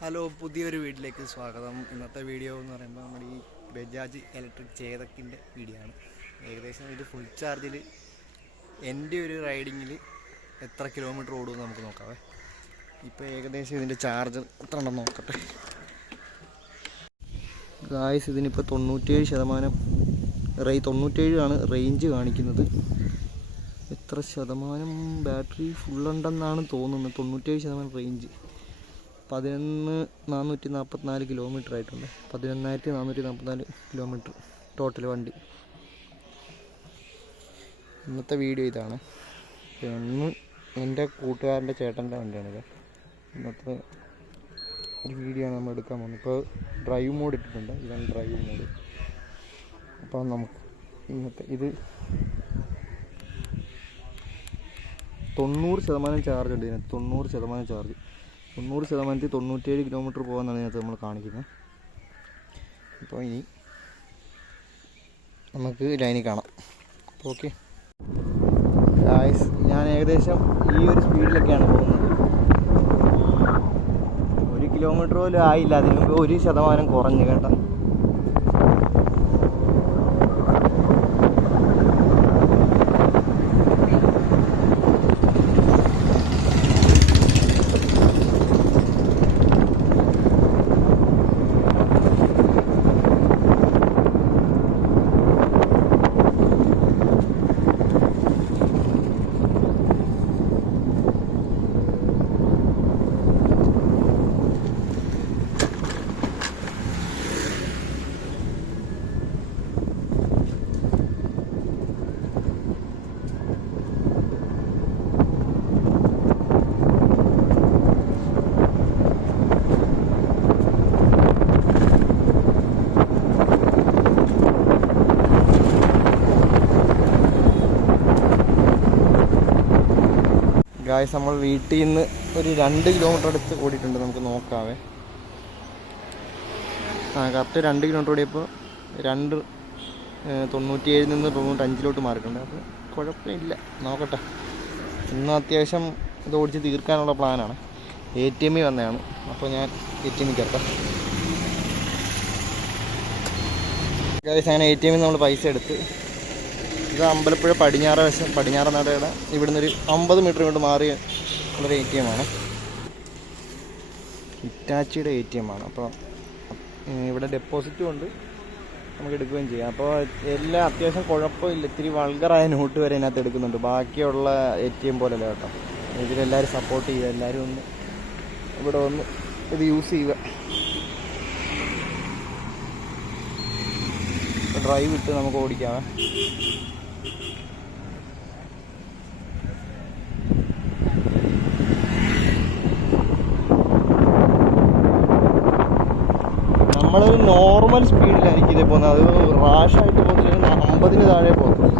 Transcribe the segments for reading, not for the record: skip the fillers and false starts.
Hello, പുതിയൊരു വീട്ടിലേക്ക് സ്വാഗതം. ഇന്നത്തെ വീഡിയോ എന്ന് പറയുമ്പോൾ നമ്മുടെ ഈ ബജാജ് ഇലക്ട്രിക് ചേതക്കിൻ്റെ വീഡിയോ ആണ്. ഏകദേശം ഇത് ഫുൾ ചാർജിൽ എൻ്റെ ഒരു റൈഡിങ്ങിൽ എത്ര കിലോമീറ്റർ ഓടുമെന്ന് നമുക്ക് നോക്കാവേ. ഇപ്പോൾ ഏകദേശം ഇതിൻ്റെ ചാർജ് എത്ര ഉണ്ടെന്ന് നോക്കട്ടെ. ഗായ്സ്, ഇതിനിപ്പോൾ 97% 97 ആണ് റേഞ്ച് കാണിക്കുന്നത്. എത്ര ശതമാനം ബാറ്ററി ഫുള്ളുണ്ടെന്നാണ് തോന്നുന്നത്. 97% റേഞ്ച്. 11,444 കിലോമീറ്റർ ആയിട്ടുണ്ട്. 11,444 കിലോമീറ്റർ ടോട്ടൽ വണ്ടി. ഇന്നത്തെ വീഡിയോ ഇതാണ്. ഇന്ന് എൻ്റെ കൂട്ടുകാരൻ്റെ ചേട്ടൻ്റെ വണ്ടിയാണിത്. ഇന്നത്തെ ഒരു വീഡിയോ ആണ് നമ്മൾ എടുക്കാൻ പോകുന്നത്. ഇപ്പോൾ ഡ്രൈവ് മോഡ് ഇട്ടിട്ടുണ്ട്. ഇതാണ് ഡ്രൈവ് മോഡ്. അപ്പോൾ നമുക്ക് ഇന്നത്തെ ഇത് 90% ചാർജ് ഉണ്ട് ഇതിനകത്ത്. 90% ചാർജ്. 90%ത്തിൽ 97 കിലോമീറ്റർ പോകാമെന്നാണ് ഇതിനകത്ത് നമ്മൾ കാണിക്കുന്നത്. അപ്പോൾ ഇനി നമുക്ക് ലൈനിൽ കാണാം. അപ്പോൾ ഓക്കെ ഗായ്സ്, ഞാൻ ഏകദേശം ഈ ഒരു സ്പീഡിലൊക്കെയാണ് പോകുന്നത്. 1 കിലോമീറ്റർ പോലും ആയില്ല. അതിന് മുമ്പ് 1% കുറഞ്ഞു കേട്ടോ. ഗായ്സ്, നമ്മൾ വീട്ടിൽ നിന്ന് ഒരു 2 കിലോമീറ്റർ അടുത്ത് ഓടിയിട്ടുണ്ട്. നമുക്ക് നോക്കാവേ. കറക്റ്റ് 2 കിലോമീറ്റർ ഓടിയപ്പോൾ 97 നിന്ന് 95 മാറിയിട്ടുണ്ട്. അപ്പോൾ കുഴപ്പമില്ല, നോക്കട്ടെ. ഇന്ന് അത്യാവശ്യം ഇത് ഓടിച്ച് തീർക്കാനുള്ള പ്ലാനാണ്. ATM വന്നതാണ്. അപ്പോൾ ഞാൻ ATM കയറട്ടെ. ഗായ്സ്, അങ്ങനെ ATM നമ്മൾ പൈസ എടുത്ത്. ഇത് അമ്പലപ്പുഴ പടിഞ്ഞാറ് നടയുടെ ഇവിടുന്ന് ഒരു 50 മീറ്റർ കൊണ്ട് മാറിയ ഉള്ളൊരു ATM ആണ്. ഹിറ്റാച്ചിയുടെ ATM ആണ്. അപ്പോൾ ഇവിടെ ഡെപ്പോസിറ്റും ഉണ്ട്, നമുക്ക് എടുക്കുകയും ചെയ്യാം. അപ്പോൾ എല്ലാം അത്യാവശ്യം കുഴപ്പമില്ല. ഇത്തിരി വൾഗറായ നോട്ട് വരെ ഇതിനകത്ത് എടുക്കുന്നുണ്ട്. ബാക്കിയുള്ള ATM പോലെയല്ല കേട്ടോ. ഇതിലെല്ലാവരും സപ്പോർട്ട് ചെയ്യുക. എല്ലാവരും ഒന്ന് ഇവിടെ ഒന്ന് ഇത് യൂസ് ചെയ്യുക. ഡ്രൈവ് ഇട്ട് നമുക്ക് ഓടിക്കാം. നമ്മളൊരു നോർമൽ സ്പീഡിലായിരിക്കും ഇതേ പോകുന്നത്. അത് റാഷായിട്ട് പോകുന്നില്ല. 50 താഴെ പോകുന്നത്.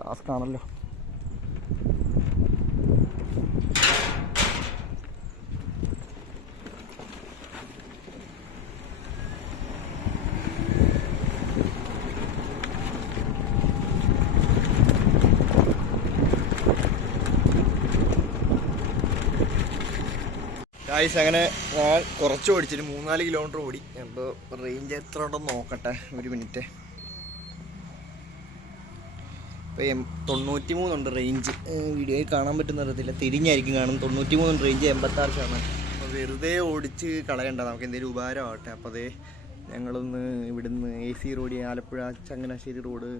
ടാസ്ക് ആണല്ലോ. ഗായ്സ്, അങ്ങനെ ഞാൻ കുറച്ച് ഓടിച്ചിട്ട് 3-4 കിലോമീറ്റർ ഓടി. അപ്പോൾ റേഞ്ച് എത്ര ഉണ്ടെന്ന് നോക്കട്ടെ. ഒരു മിനിറ്റ്. ഇപ്പോൾ 93 ഉണ്ട് റേഞ്ച്. വീഡിയോയിൽ കാണാൻ പറ്റുന്ന അറിയത്തില്ല, തിരിഞ്ഞായിരിക്കും കാണും. 93 റേഞ്ച്, 86%. അപ്പോൾ വെറുതെ ഓടിച്ച് കളയണ്ട, നമുക്ക് എന്തെങ്കിലും ഉപകാരമാവട്ടെ. അപ്പോൾ അതേ ഞങ്ങളൊന്ന് ഇവിടുന്ന് AC road, Alappuzha Changanassery road,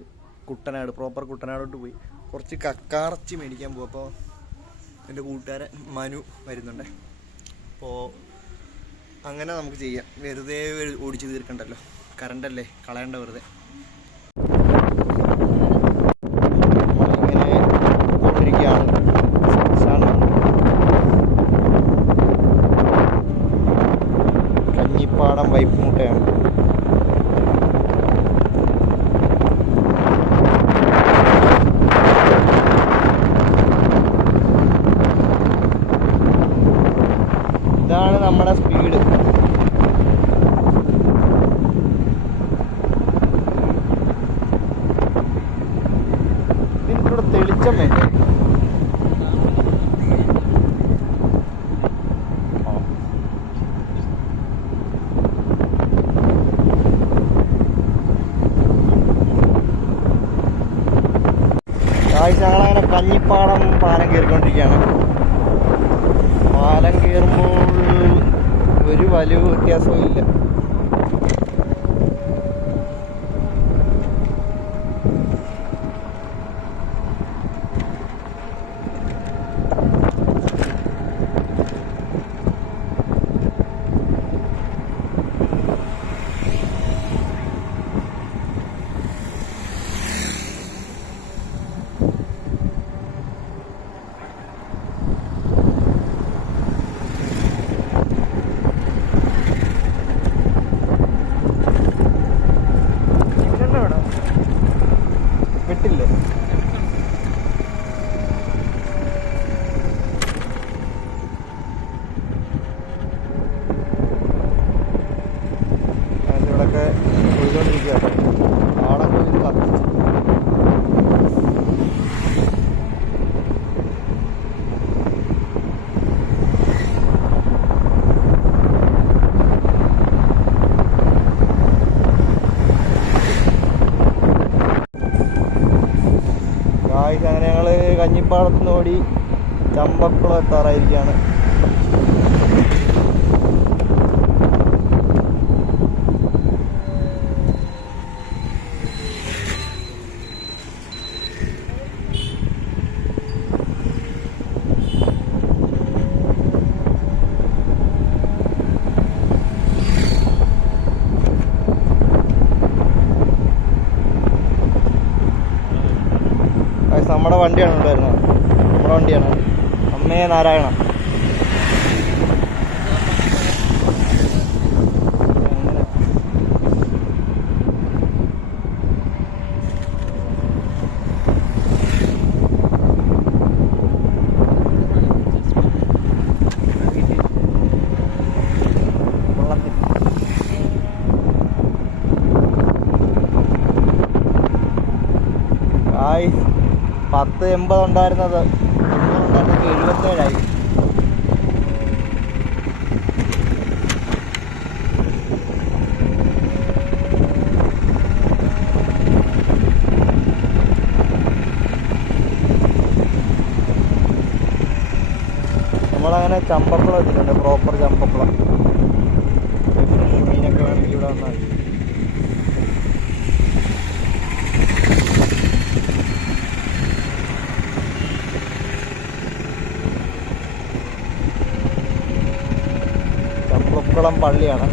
Kuttanad, proper കുട്ടനാടോട്ട് പോയി കുറച്ച് കക്കാറച്ചി മേടിക്കാൻ പോകും. അപ്പോൾ എൻ്റെ കൂട്ടുകാരൻ മനു വരുന്നുണ്ട്. അപ്പോൾ അങ്ങനെ നമുക്ക് ചെയ്യാം, വെറുതെ ഓടിച്ച് തീർക്കണ്ടല്ലോ, കറണ്ടല്ലേ കളയണ്ട വെറുതെ. നമ്മളിങ്ങനെ പോയിരിക്കുകയാണ്. കഞ്ഞിപ്പാടം വൈപ്പുമുട്ടയാണ്. ഇതാണ് നമ്മുടെ സ്പീഡ്. ഇതിലൂടെ തെളിച്ചം വേണ്ടേ? ഞങ്ങളങ്ങനെ കഞ്ഞിപ്പാടം പാലം കയറിക്കൊണ്ടിരിക്കുകയാണ്. പാലം കയറുമ്പോൾ ഒരു വലിയ വ്യത്യാസവും ഇല്ല. വെട്ടില്ലേ? ഇവിടെയൊക്കെ കൊയ്തുകൊണ്ടിരിക്കുക. ആടം കൊയ്ത് കത്തിച്ച് അങ്ങനെ ഞങ്ങൾ കഞ്ഞിപ്പാടത്തുനിന്ന് ഓടി ചമ്പക്കുളം എത്താറായിരിക്കുകയാണ്. നമ്മുടെ വണ്ടിയാണ് ഉണ്ടായിരുന്നത്. നമ്മുടെ വണ്ടിയാണ് അമ്മേ നാരായണ. അങ്ങനെ 1080 ഉണ്ടായിരുന്നത് 77ആയി. നമ്മളങ്ങനെ ചമ്പക്കുളം എത്തിയിട്ടുണ്ട്, പ്രോപ്പർ ചമ്പക്കുളം. മീനൊക്കെ വേണമെങ്കിൽ ഇവിടെ വന്നാൽ ചമ്പക്കുളം പള്ളിയാണ്.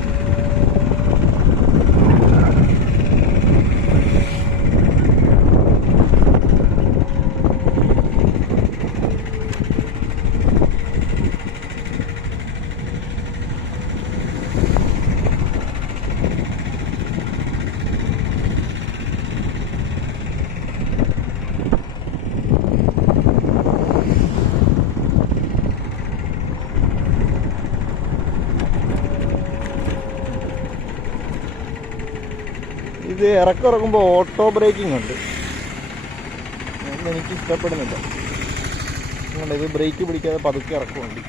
ഇത് ഇറക്കുമ്പോൾ ഓട്ടോ ബ്രേക്കിംഗ് ഉണ്ട്, എനിക്ക് ഇഷ്ടപ്പെടുന്നില്ല. ഇത് ബ്രേക്ക് പിടിക്കാതെ പതുക്കെ ഇറക്കുന്നുണ്ട്.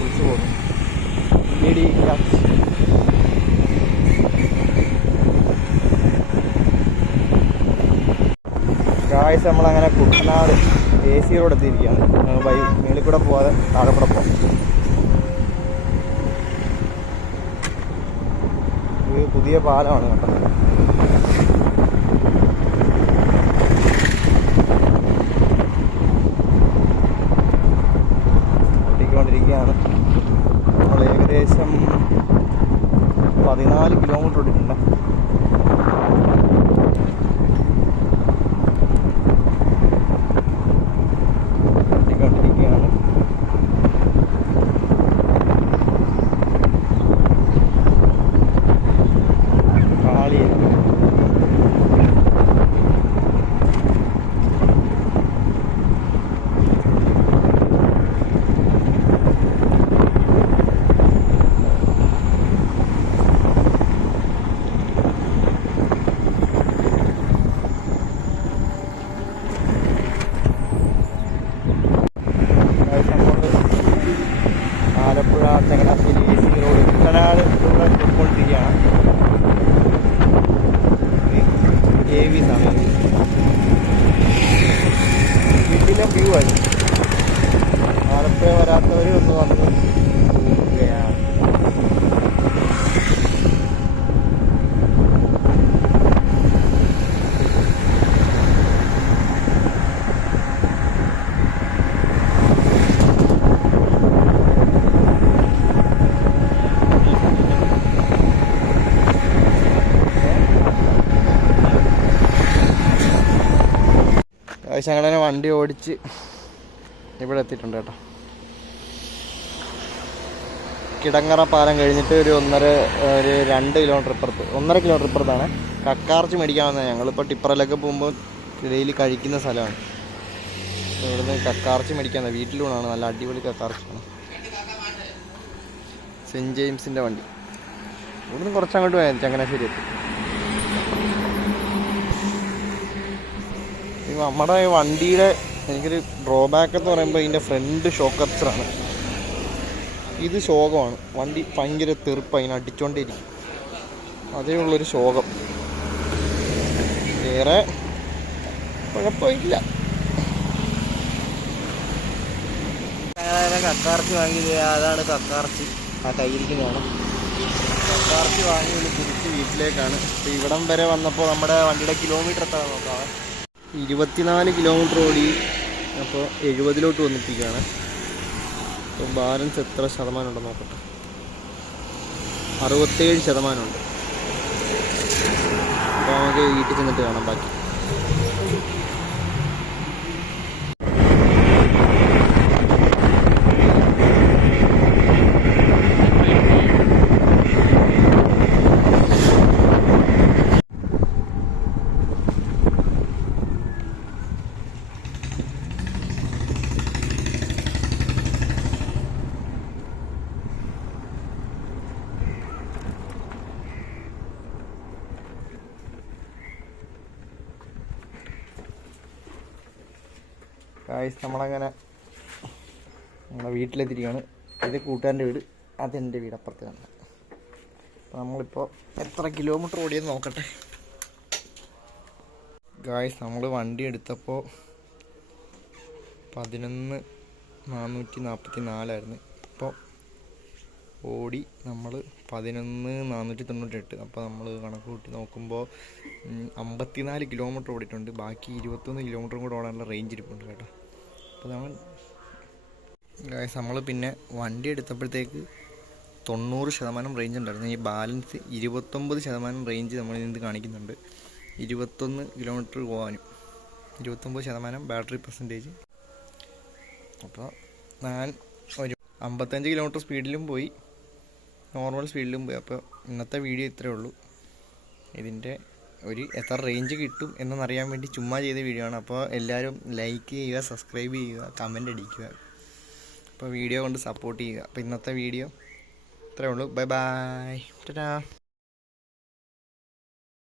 പിടിച്ചു പോകുന്നു. ഗായ്സ് നമ്മളങ്ങനെ കുട്ടനാട് AC റോഡ് എത്തിയിരിക്കുകയാണ്. മേളിൽ കൂടെ പോവാതെ താഴെ കൂടെ പോകാം. പുതിയ പാലമാണ് കേട്ടോ. വ്യൂ ആണ്. ആലപ്പുഴ വരാത്തവർ ഒന്ന് വന്ന് പോവുകയാണ്. ഞങ്ങളങ്ങനെ വണ്ടി ഓടിച്ച് ഇവിടെ എത്തിയിട്ടുണ്ട് കേട്ടോ. കിടങ്ങറ പാലം കഴിഞ്ഞിട്ട് ഒരു 2 കിലോമീറ്റർ ഇപ്പുറത്ത് 1.5 കിലോമീറ്റർ ഇപ്പുറത്താണ് കക്കാർച്ചി മേടിക്കാൻ വന്നത്. ഞങ്ങളിപ്പോൾ ടിപ്പറിലൊക്കെ പോകുമ്പോൾ ഡെയിലി കഴിക്കുന്ന സ്ഥലമാണ്. ഇവിടുന്ന് കക്കാർച്ചി മേടിക്കാൻ വീട്ടിലൂടെയാണ്. നല്ല അടിപൊളി കക്കാർച്ചിയാണ്. സെൻറ്റ് ജെയിംസിൻ്റെ വണ്ടി. ഇവിടുന്ന് കുറച്ചങ്ങോട്ട് പോയാൽ ചങ്ങനാശ്ശേരി എത്തി. നമ്മുടെ വണ്ടിയുടെ എനിക്കൊരു ഡ്രോബാക്ക് എന്ന് പറയുമ്പോൾ ഇതിൻ്റെ ഫ്രണ്ട് ഷോക്ക് അബ്സറാണ്. ഇത് ശോകമാണ്. വണ്ടി ഭയങ്കര തെറുപ്പ്, അതിനെ അടിച്ചുകൊണ്ടേയിരിക്കും. അതേ ഉള്ളൊരു ശോകം, വേറെ കുഴപ്പമില്ല. കക്കാർച്ചി വാങ്ങിയത് അതാണ്. കക്കാർച്ചി ആ കയ്യിരിക്കുന്നതാണ്. കക്കാർച്ചി വാങ്ങി തിരിച്ച് വീട്ടിലേക്കാണ്. ഇപ്പോൾ ഇവിടം വരെ വന്നപ്പോൾ നമ്മുടെ വണ്ടിയുടെ കിലോമീറ്റർ എത്ര നോക്കാം. 24 കിലോമീറ്റർ ഓടി. അപ്പോൾ 70 വന്നിട്ടിരിക്കുകയാണ്. അപ്പോൾ ബാലൻസ് എത്ര ശതമാനം ഉണ്ടെന്ന് നോക്കട്ടെ. 67% ഉണ്ട്. അപ്പോൾ നമുക്ക് വീട്ടിൽ ചെന്നിട്ട് കാണാം ബാക്കി. ഗായ്സ് നമ്മളങ്ങനെ നമ്മളെ വീട്ടിലെത്തിരിക്കുകയാണ്. ഇത് കൂട്ടുകാരൻ്റെ വീട്, അതെൻ്റെ വീട് അപ്പുറത്ത് കാണുന്നത്. അപ്പോൾ നമ്മളിപ്പോൾ എത്ര കിലോമീറ്റർ ഓടിയെന്ന് നോക്കട്ടെ. ഗായ്സ് നമ്മൾ വണ്ടി എടുത്തപ്പോൾ 11,444 ഇപ്പോൾ ഓടി നമ്മൾ 11,498. അപ്പോൾ നമ്മൾ കണക്ക് കൂട്ടി നോക്കുമ്പോൾ 54 കിലോമീറ്റർ ഓടിയിട്ടുണ്ട്. ബാക്കി 21 കിലോമീറ്ററും കൂടെ ഓടാനുള്ള റേഞ്ച് ഇരിപ്പുണ്ട് കേട്ടോ. അപ്പോൾ നമ്മൾ പിന്നെ വണ്ടി എടുത്തപ്പോഴത്തേക്ക് 90% റേഞ്ച് ഉണ്ടായിരുന്നു. ഈ ബാലൻസ് 29% റേഞ്ച് നമ്മളിത് കാണിക്കുന്നുണ്ട്. 21 കിലോമീറ്റർ പോകാനും 29% ബാറ്ററി പെർസെൻറ്റേജ്. അപ്പോൾ ഞാൻ ഒരു 55 കിലോമീറ്റർ സ്പീഡിലും പോയി, നോർമൽ സ്പീഡിലും പോയി. അപ്പോൾ ഇന്നത്തെ വീഡിയോ ഇത്രയേ ഉള്ളൂ. ഇതിൻ്റെ എത്ര റേഞ്ച് കിട്ടും എന്നറിയാൻ വേണ്ടി ചുമ്മാ ചെയ്ത വീഡിയോ ആണ്. അപ്പോൾ എല്ലാവരും ലൈക്ക് ചെയ്യുക, സബ്സ്ക്രൈബ് ചെയ്യുക, കമൻ്റ് അടിക്കുക. അപ്പോൾ വീഡിയോ കൊണ്ട് സപ്പോർട്ട് ചെയ്യുക. അപ്പോൾ ഇന്നത്തെ വീഡിയോ ഇത്രയേ ഉള്ളൂ. Bye bye, Tata.